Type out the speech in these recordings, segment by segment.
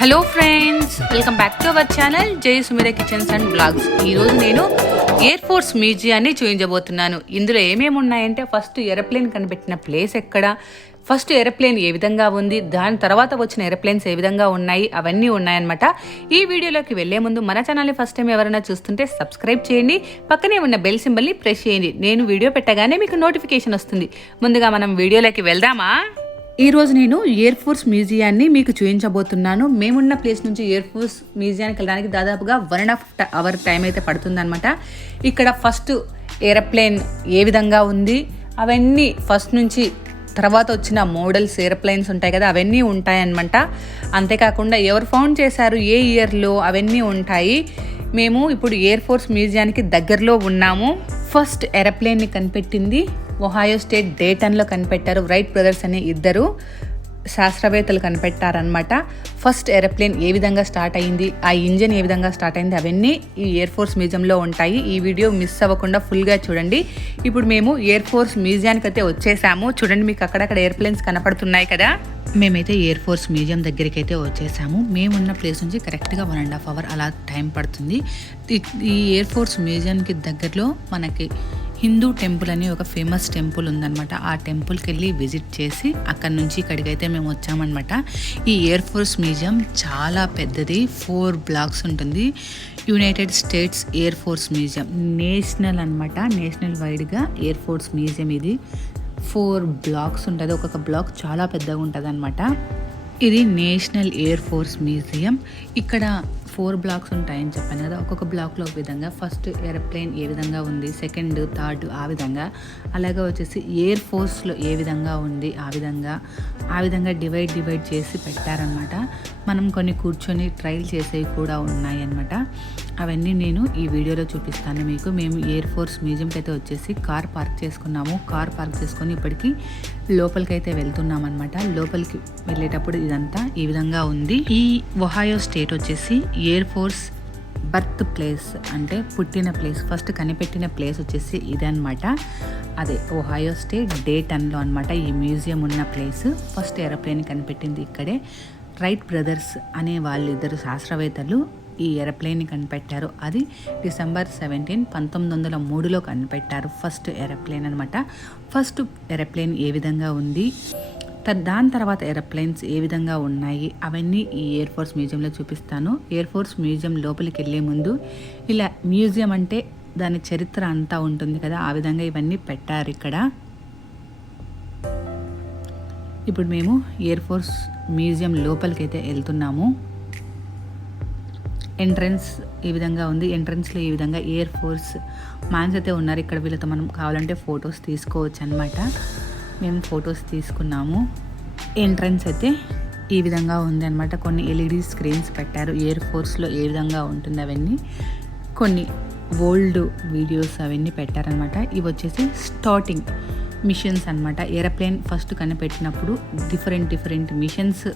Hello friends, welcome back to our channel జై సుమిర kitchens and blogs. ఈరోజు నేను air force మ్యూజియాన్ని చూపించబోతున్నాను. ఇందులో ఏమేమి ఉన్నాయంటే, ఫస్ట్ ఏరోప్లేన్ కనిపెట్టిన ప్లేస్ ఎక్కడ, ఫస్ట్ ఏరోప్లేన్ ఏ విధంగా ఉంది, దాని తర్వాత వచ్చిన ఏరోప్లేన్స్ ఏ విధంగా ఉన్నాయి, అవన్నీ ఉన్నాయన్నమాట. ఈ వీడియోలోకి వెళ్లే ముందు మన ఛానల్ని ఫస్ట్ టైం ఎవరైనా చూస్తుంటే సబ్స్క్రైబ్ చేయండి, పక్కనే ఉన్న బెల్ సింబల్ని ప్రెస్ చేయండి. నేను వీడియో పెట్టగానే మీకు నోటిఫికేషన్ వస్తుంది. ముందుగా మనం వీడియోలోకి వెళ్దామా? ఈరోజు నేను ఎయిర్ ఫోర్స్ మ్యూజియాన్ని మీకు చూపించబోతున్నాను. మేమున్న ప్లేస్ నుంచి ఎయిర్ ఫోర్స్ మ్యూజియానికి వెళ్ళడానికి దాదాపుగా 1.5 అవర్ టైం అయితే పడుతుందన్నమాట. ఇక్కడ ఫస్ట్ ఏరోప్లేన్ ఏ విధంగా ఉంది, అవన్నీ ఫస్ట్ నుంచి తర్వాత వచ్చిన మోడల్స్ ఏరోప్లేన్స్ ఉంటాయి కదా, అవన్నీ ఉంటాయన్నమాట. అంతేకాకుండా ఎవరు ఫౌండ్ చేశారు, ఏ ఇయర్లో, అవన్నీ ఉంటాయి. మేము ఇప్పుడు ఎయిర్ ఫోర్స్ మ్యూజియానికి దగ్గరలో ఉన్నాము. ఫస్ట్ ఏరోప్లేన్ని కనిపెట్టింది ఒహాయో స్టేట్ డేటన్లో కనిపెట్టారు. రైట్ బ్రదర్స్ అనే ఇద్దరు శాస్త్రవేత్తలు కనిపెట్టారనమాట. ఫస్ట్ ఏరోప్లేన్ ఏ విధంగా స్టార్ట్ అయింది, ఆ ఇంజన్ ఏ విధంగా స్టార్ట్ అయింది, అవన్నీ ఈ ఎయిర్ ఫోర్స్ మ్యూజియంలో ఉంటాయి. ఈ వీడియో మిస్ అవ్వకుండా ఫుల్గా చూడండి. ఇప్పుడు మేము ఎయిర్ ఫోర్స్ మ్యూజియానికి అయితే వచ్చేసాము. చూడండి, మీకు అక్కడక్కడ ఎయిర్ప్లేన్స్ కనపడుతున్నాయి కదా. మేమైతే ఎయిర్ ఫోర్స్ మ్యూజియం దగ్గరికి అయితే వచ్చేసాము. మేమున్న ప్లేస్ నుంచి కరెక్ట్గా 1.5 అవర్ అలా టైం పడుతుంది. ఈ ఎయిర్ ఫోర్స్ మ్యూజియంకి దగ్గరలో మనకి హిందూ టెంపుల్ అని ఒక ఫేమస్ టెంపుల్ ఉందన్నమాట. ఆ టెంపుల్కి వెళ్ళి విజిట్ చేసి అక్కడ నుంచి ఇక్కడికైతే మేము వచ్చామన్నమాట. ఈ ఎయిర్ ఫోర్స్ మ్యూజియం చాలా పెద్దది, 4 బ్లాక్స్ ఉంటుంది. United states air force museum, national అనమాట, నేషనల్ వైడ్గా ఎయిర్ ఫోర్స్ మ్యూజియం. ఇది 4 బ్లాక్స్ ఉంటుంది. ఒక్కొక్క బ్లాక్ చాలా పెద్దగా ఉంటుంది అనమాట. ఇది నేషనల్ ఎయిర్ ఫోర్స్ మ్యూజియం. ఇక్కడ 4 బ్లాక్స్ ఉంటాయని చెప్పాను కదా. ఒక్కొక్క బ్లాక్లో ఒక విధంగా, ఫస్ట్ ఏరోప్లేన్ ఏ విధంగా ఉంది, సెకండ్, థర్డ్ ఆ విధంగా, అలాగే వచ్చేసి ఎయిర్ ఫోర్స్లో ఏ విధంగా ఉంది ఆ విధంగా డివైడ్ చేసి పెట్టారనమాట. మనం కొన్ని కూర్చొని ట్రైల్ చేసేవి కూడా ఉన్నాయన్నమాట. అవన్నీ నేను ఈ వీడియోలో చూపిస్తాను మీకు. మేము ఎయిర్ ఫోర్స్ మ్యూజియంకి అయితే వచ్చేసి కార్ పార్క్ చేసుకున్నాము. కార్ పార్క్ చేసుకొని ఇప్పటికీ లోపలికి అయితే వెళ్తున్నాం అనమాట. లోపలికి వెళ్ళేటప్పుడు ఇదంతా ఈ విధంగా ఉంది. ఈ ఒహాయో స్టేట్ వచ్చేసి ఎయిర్ ఫోర్స్ బర్త్ ప్లేస్, అంటే పుట్టిన ప్లేస్, ఫస్ట్ కనిపెట్టిన ప్లేస్ వచ్చేసి ఇదనమాట. అదే ఒహాయో స్టేట్ డేటన్లో అనమాట ఈ మ్యూజియం ఉన్న ప్లేస్. ఫస్ట్ ఏరోప్లేన్ కనిపెట్టింది ఇక్కడే. రైట్ బ్రదర్స్ అనే వాళ్ళిద్దరు శాస్త్రవేత్తలు ఈ ఏరోప్లేన్ని కనిపెట్టారు. అది డిసెంబర్ 17, 1903లో కనిపెట్టారు ఫస్ట్ ఏరోప్లేన్ అనమాట. ఫస్ట్ ఏరోప్లేన్ ఏ విధంగా ఉంది, దాని తర్వాత ఏరోప్లేన్స్ ఏ విధంగా ఉన్నాయి, అవన్నీ ఈ ఎయిర్ ఫోర్స్ మ్యూజియంలో చూపిస్తాను. ఎయిర్ ఫోర్స్ మ్యూజియం లోపలికి వెళ్ళే ముందు ఇలా మ్యూజియం అంటే దాని చరిత్ర అంతా ఉంటుంది కదా, ఆ విధంగా ఇవన్నీ పెట్టారు ఇక్కడ. ఇప్పుడు మేము ఎయిర్ ఫోర్స్ మ్యూజియం లోపలికి అయితే వెళ్తున్నాము. ఎంట్రన్స్ ఈ విధంగా ఉంది. ఎంట్రన్స్లో ఈ విధంగా ఎయిర్ ఫోర్స్ మ్యాన్స్ అయితే ఉన్నారు. ఇక్కడ వీళ్ళతో మనం కావాలంటే ఫొటోస్ తీసుకోవచ్చు అనమాట. మేము ఫొటోస్ తీసుకున్నాము. ఎంట్రన్స్ అయితే ఈ విధంగా ఉంది అనమాట. కొన్ని ఎల్ఈడి స్క్రీన్స్ పెట్టారు. ఎయిర్ ఫోర్స్లో ఏ విధంగా ఉంటుంది అవన్నీ, కొన్ని ఓల్డ్ వీడియోస్ అవన్నీ పెట్టారనమాట. ఇవి వచ్చేసి స్టార్టింగ్ మిషన్స్ అనమాట. ఏరోప్లేన్ ఫస్ట్ కనిపెట్టినప్పుడు డిఫరెంట్ మిషన్స్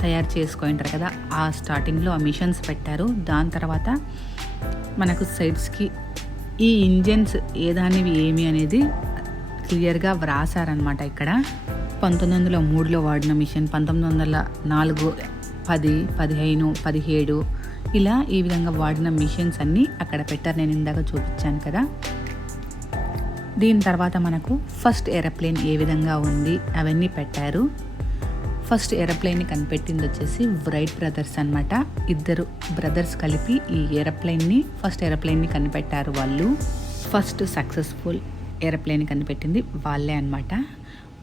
తయారు చేసుకుంటారు కదా, ఆ స్టార్టింగ్లో ఆ మిషన్స్ పెట్టారు. దాని తర్వాత మనకు సైడ్స్కి ఈ ఇంజన్స్ ఏదానివి ఏమి అనేది క్లియర్గా వ్రాసారనమాట. ఇక్కడ 1903లో వాడిన మిషన్, 1904, 10, 15, 17 ఇలా ఈ విధంగా వాడిన మిషన్స్ అన్నీ అక్కడ పెట్టారు. నేను ఇందాక చూపించాను కదా. దీని తర్వాత మనకు ఫస్ట్ ఏరోప్లేన్ ఏ విధంగా ఉంది అవన్నీ పెట్టారు. ఫస్ట్ ఏరోప్లేన్ని కనిపెట్టింది వచ్చేసి రైట్ బ్రదర్స్ అనమాట. ఇద్దరు బ్రదర్స్ కలిపి ఈ ఫస్ట్ ఏరోప్లేన్ని కనిపెట్టారు వాళ్ళు. ఫస్ట్ సక్సెస్ఫుల్ ఏరోప్లేన్ కనిపెట్టింది వాళ్ళే అనమాట.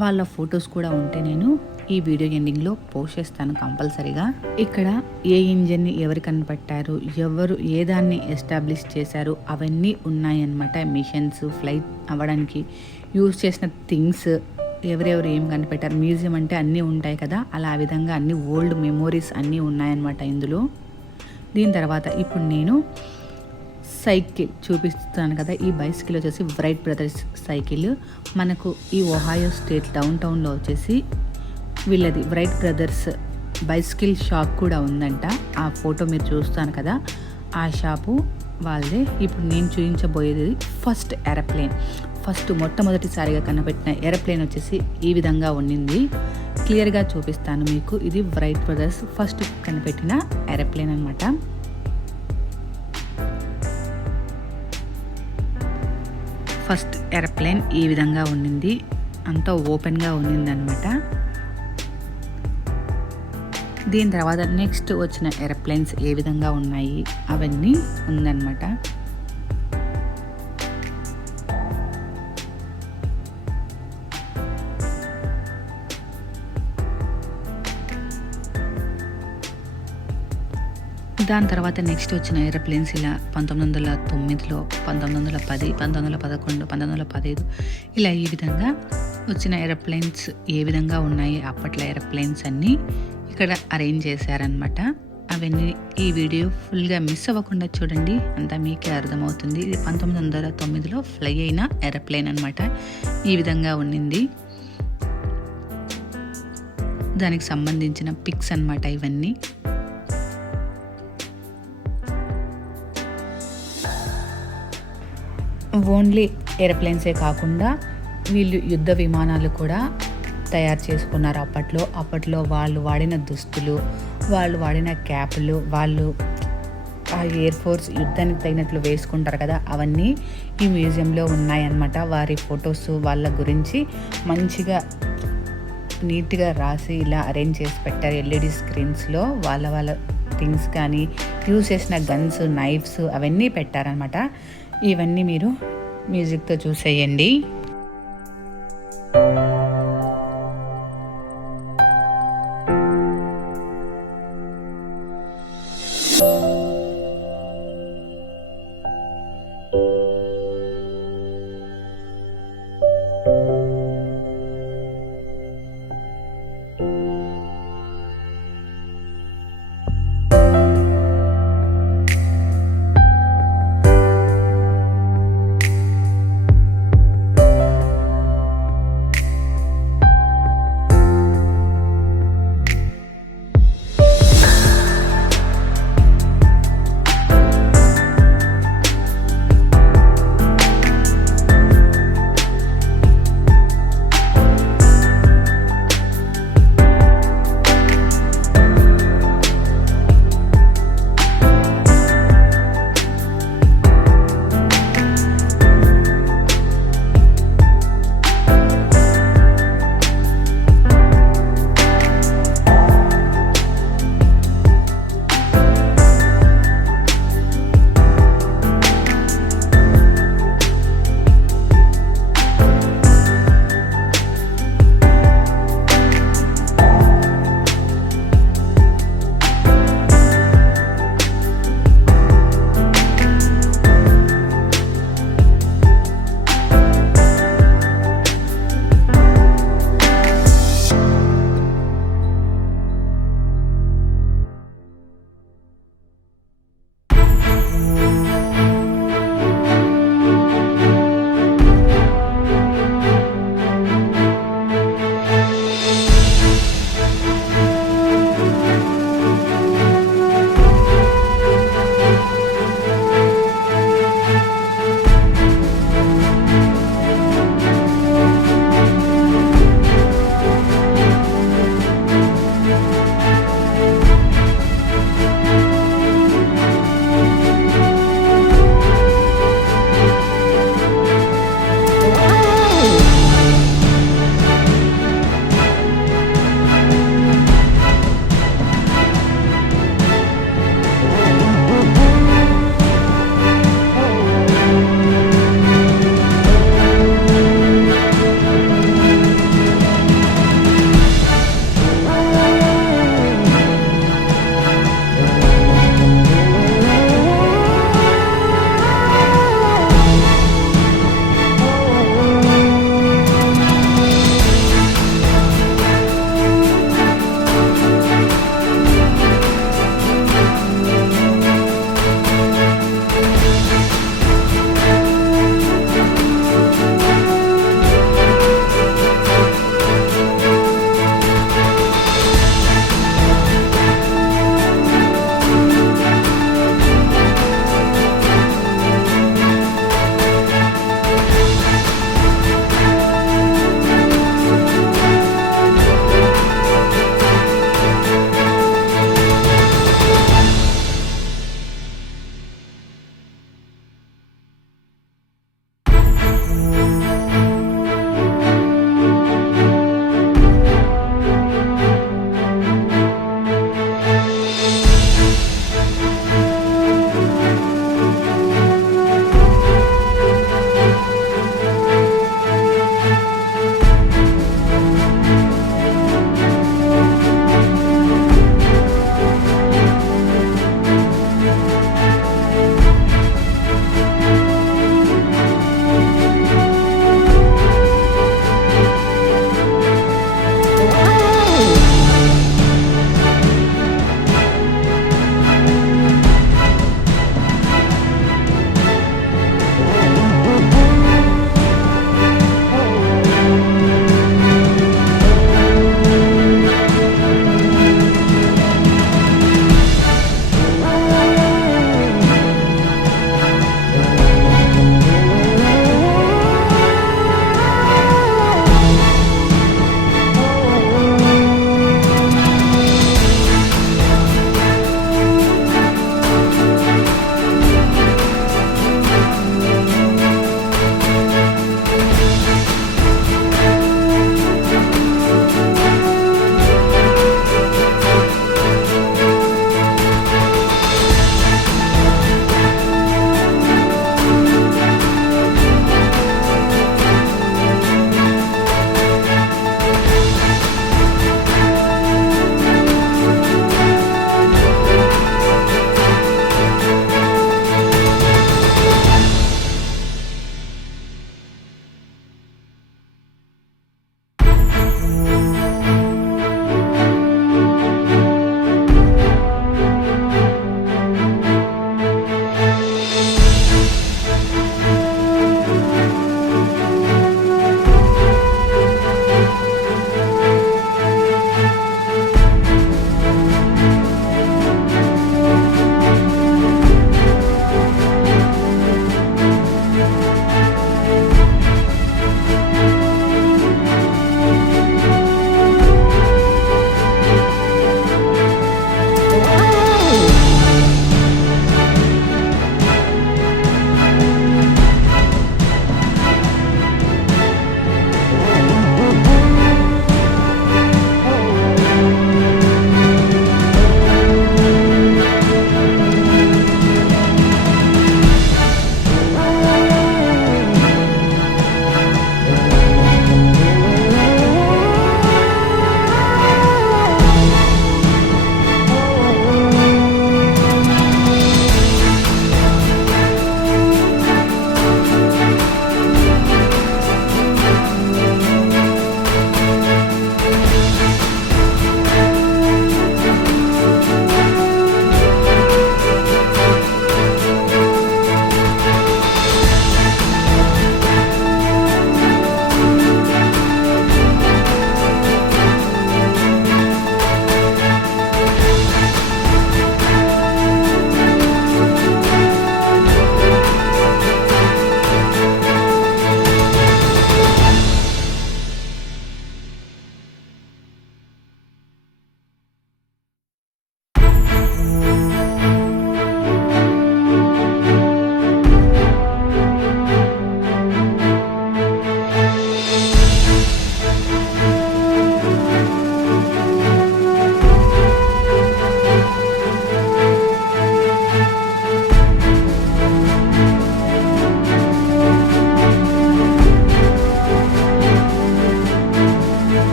వాళ్ళ ఫొటోస్ కూడా ఉంటే నేను ఈ వీడియో ఎండింగ్లో పోస్ట్ చేస్తాను కంపల్సరీగా. ఇక్కడ ఏ ఇంజన్ని ఎవరు కనిపెట్టారు, ఎవరు ఏ దాన్ని ఎస్టాబ్లిష్ చేశారు అవన్నీ ఉన్నాయన్నమాట. మిషన్స్ ఫ్లైట్ అవ్వడానికి యూజ్ చేసిన థింగ్స్, ఎవరెవరు ఏం కనిపెట్టారు. మ్యూజియం అంటే అన్నీ ఉంటాయి కదా, అలా ఆ విధంగా అన్ని ఓల్డ్ మెమోరీస్ అన్నీ ఉన్నాయన్నమాట ఇందులో. దీని తర్వాత ఇప్పుడు నేను సైకిల్ చూపిస్తాను కదా. ఈ బైసికిల్ వచ్చేసి రైట్ బ్రదర్స్ సైకిల్. మనకు ఈ ఒహాయో స్టేట్ డౌన్ టౌన్లో వచ్చేసి వీళ్ళది రైట్ బ్రదర్స్ బైసికిల్ షాప్ కూడా ఉందంట. ఆ ఫోటో మీరు చూస్తాను కదా, ఆ షాపు వాళ్ళే. ఇప్పుడు నేను చూపించబోయేది ఫస్ట్ ఏరోప్లేన్. మొట్టమొదటిసారిగా కనిపెట్టిన ఏరోప్లేన్ వచ్చేసి ఈ విధంగా ఉండింది. క్లియర్గా చూపిస్తాను మీకు. ఇది రైట్ బ్రదర్స్ ఫస్ట్ కనిపెట్టిన ఏరోప్లేన్ అనమాట. ఫస్ట్ ఏరోప్లేన్ ఈ విధంగా ఉండింది, అంతా ఓపెన్గా ఉన్నిందనమాట. దీని తర్వాత నెక్స్ట్ వచ్చిన ఏరోప్లేన్స్ ఏ విధంగా ఉన్నాయి అవన్నీ ఉందన్నమాట. దాని తర్వాత నెక్స్ట్ వచ్చిన ఏరోప్లేన్స్ ఇలా 1909లో, 1910, 1911, 1915 ఇలా ఈ విధంగా వచ్చిన ఏరోప్లేన్స్ ఏ విధంగా ఉన్నాయి అప్పట్లో ఏరోప్లేన్స్ అన్నీ ఇక్కడ అరేంజ్ చేశారనమాట. అవన్నీ ఈ వీడియో ఫుల్గా మిస్ అవ్వకుండా చూడండి, అంతా మీకే అర్థమవుతుంది. ఇది 1909లో ఫ్లై అయిన ఏరోప్లేన్ అనమాట. ఈ విధంగా ఉండింది. దానికి సంబంధించిన పిక్స్ అనమాట ఇవన్నీ. ఓన్లీ ఏరోప్లేన్సే కాకుండా వీళ్ళు యుద్ధ విమానాలు కూడా తయారు చేసుకున్నారు అప్పట్లో వాళ్ళు వాడిన దుస్తులు, వాళ్ళు వాడిన క్యాపులు, వాళ్ళు ఆ ఎయిర్ ఫోర్స్ యుద్ధానికి తగినట్లు వేసుకుంటారు కదా, అవన్నీ ఈ మ్యూజియంలో ఉన్నాయన్నమాట. వారి ఫొటోస్ వాళ్ళ గురించి మంచిగా నీట్గా రాసి ఇలా అరేంజ్ చేసి పెట్టారు ఎల్ఈడి స్క్రీన్స్లో. వాళ్ళ థింగ్స్ కానీ యూజ్ చేసిన గన్స్, నైఫ్స్ అవన్నీ పెట్టారనమాట. ఇవన్నీ మీరు మ్యూజిక్తో చూసేయండి.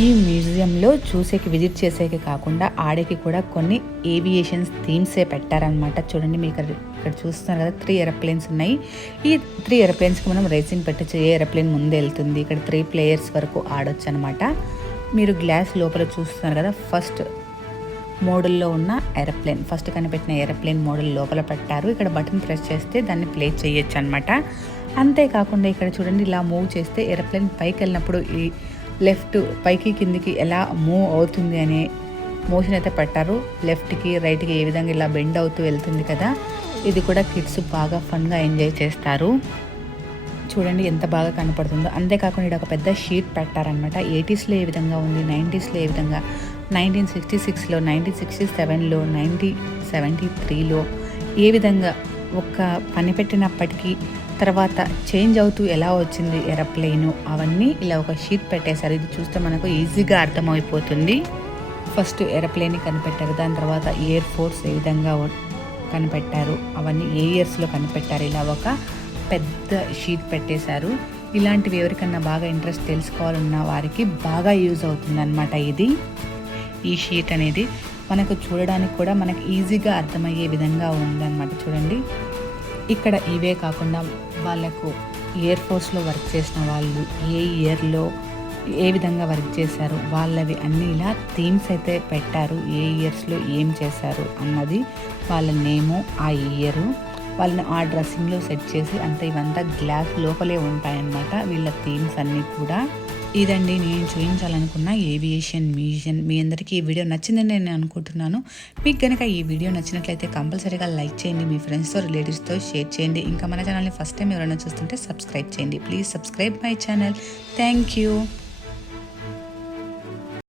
ఈ మ్యూజియంలో చూసేకి విజిట్ చేసేకి కాకుండా ఆడేకి కూడా కొన్ని ఏవియేషన్స్ థీమ్సే పెట్టారనమాట. చూడండి మీకు ఇక్కడ చూస్తున్నారు కదా 3 ఏరోప్లేన్స్ ఉన్నాయి. ఈ 3 ఏరోప్లేన్స్కి మనం రేసింగ్ పెట్టచ్చు. ఏ ఏరోప్లేన్ ముందే వెళ్తుంది. ఇక్కడ 3 ప్లేయర్స్ వరకు ఆడొచ్చు అనమాట. మీరు గ్లాస్ లోపల చూస్తున్నారు కదా, ఫస్ట్ మోడల్లో ఉన్న ఏరోప్లేన్, ఫస్ట్ కనిపెట్టిన ఏరోప్లేన్ మోడల్ లోపల పెట్టారు. ఇక్కడ బటన్ ప్రెస్ చేస్తే దాన్ని ప్లే చేయొచ్చు అనమాట. అంతేకాకుండా ఇక్కడ చూడండి ఇలా మూవ్ చేస్తే ఏరోప్లేన్ పైకి వెళ్ళినప్పుడు ఈ లెఫ్ట్ పైకి కిందికి ఎలా మూవ్ అవుతుంది అనే మోషన్ అయితే పెట్టారు. లెఫ్ట్కి రైట్కి ఏ విధంగా ఇలా బెండ్ అవుతూ వెళ్తుంది కదా. ఇది కూడా కిడ్స్ బాగా ఫన్గా ఎంజాయ్ చేస్తారు. చూడండి ఎంత బాగా కనపడుతుందో. అంతేకాకుండా ఇక్కడ ఒక పెద్ద షీట్ పెట్టారనమాట. 80స్లో ఏ విధంగా ఉంది, 90స్లో ఏ విధంగా, 1966లో, 1967లో, 1973లో ఏ విధంగా ఒక పని పెట్టినప్పటికీ తర్వాత చేంజ్ అవుతూ ఎలా వచ్చింది ఏరోప్లేను, అవన్నీ ఇలా ఒక షీట్ పెట్టేశారు. ఇది చూస్తే మనకు ఈజీగా అర్థమైపోతుంది. ఫస్ట్ ఏరోప్లేన్ని కనిపెట్టారు, దాని తర్వాత ఎయిర్ ఫోర్స్ ఏ విధంగా కనిపెట్టారు, అవన్నీ ఏ ఇయర్స్లో కనిపెట్టారు, ఇలా ఒక పెద్ద షీట్ పెట్టేశారు. ఇలాంటివి ఎవరికన్నా బాగా ఇంట్రెస్ట్ తెలుసుకోవాలన్న వారికి బాగా యూజ్ అవుతుంది అన్నమాట. ఈ షీట్ అనేది మనకు చూడడానికి కూడా మనకు ఈజీగా అర్థమయ్యే విధంగా ఉందన్నమాట. చూడండి ఇక్కడ ఇవే కాకుండా వాళ్ళకు ఎయిర్ ఫోర్స్లో వర్క్ చేసిన వాళ్ళు ఏ ఇయర్లో ఏ విధంగా వర్క్ చేశారు వాళ్ళవి అన్నీ ఇలా థీమ్స్ అయితే పెట్టారు. ఏ ఇయర్స్లో ఏం చేశారు అన్నది, వాళ్ళ నేము, ఆ ఇయరు, వాళ్ళని ఆ డ్రెస్సింగ్లో సెట్ చేసి అంతా ఇవంతా గ్లాస్ లోపలే ఉంటాయన్నమాట వీళ్ళ థీమ్స్ అన్నీ కూడా. ఇదండి నేను చూపించాలనుకున్న ఏవియేషన్ మ్యూజియం. మీ అందరికీ ఈ వీడియో నచ్చిందని నేను అనుకుంటున్నాను. మీకు కనుక ఈ వీడియో నచ్చినట్లయితే కంపల్సరీగా లైక్ చేయండి, మీ ఫ్రెండ్స్తో రిలేటివ్స్తో షేర్ చేయండి. ఇంకా మన ఛానల్ని ఫస్ట్ టైం ఎవరైనా చూస్తుంటే సబ్స్క్రైబ్ చేయండి. Please subscribe my channel. Thank you.